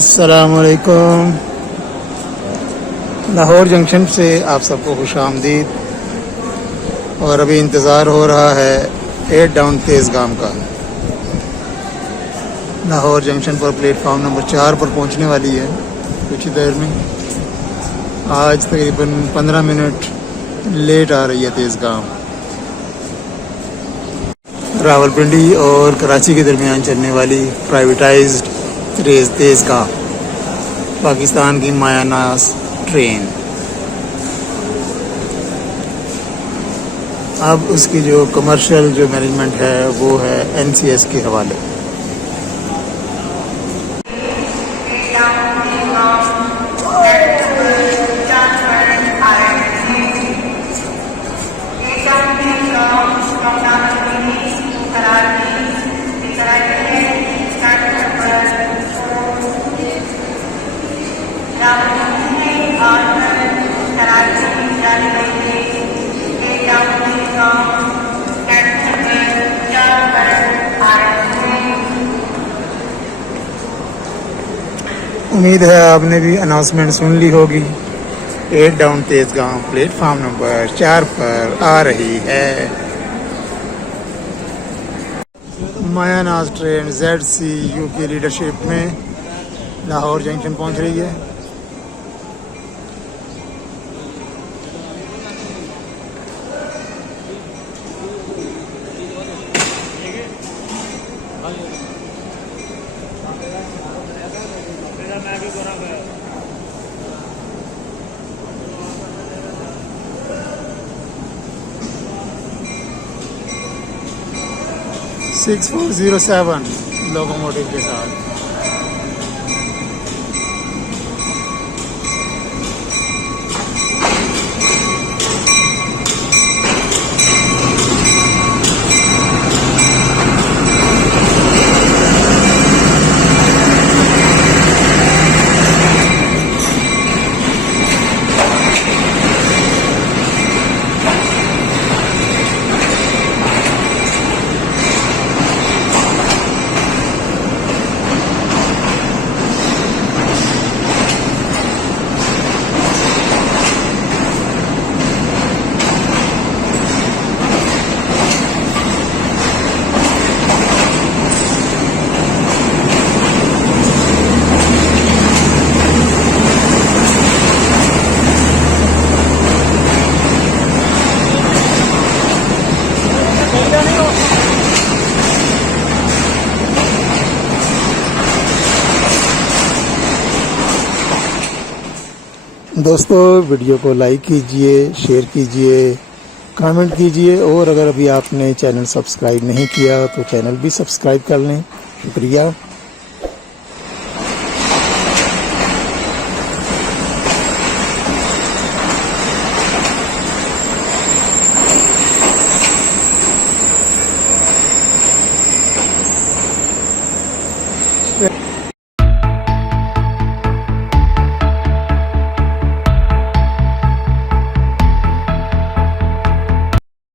अस्सलामुअलैकुम। लाहौर जंक्शन से आप सबको खुश आमदीद। और अभी इंतज़ार हो रहा है 8 डाउन तेज़गाम का। लाहौर जंक्शन पर प्लेटफार्म नंबर 4 पर पहुंचने वाली है कुछ ही देर में। आज तकरीबन 15 मिनट लेट आ रही है तेज़गाम। रावलपिंडी और कराची के दरमियान चलने वाली प्राइवेटाइज्ड तेज़गाम, पाकिस्तान की मायानाज ट्रेन। अब उसकी जो कमर्शियल जो मैनेजमेंट है वो है NCS के हवाले। उम्मीद है आपने भी अनाउंसमेंट सुन ली होगी। 8 डाउन तेज़गाम प्लेटफार्म नंबर 4 पर आ रही है। मायानाज ट्रेन ZCU की लीडरशिप में लाहौर जंक्शन पहुंच रही है। सिक्स 407 लोकोमोटिव के साथ। दोस्तों, वीडियो को लाइक कीजिए, शेयर कीजिए, कमेंट कीजिए और अगर अभी आपने चैनल सब्सक्राइब नहीं किया तो चैनल भी सब्सक्राइब कर लें। शुक्रिया।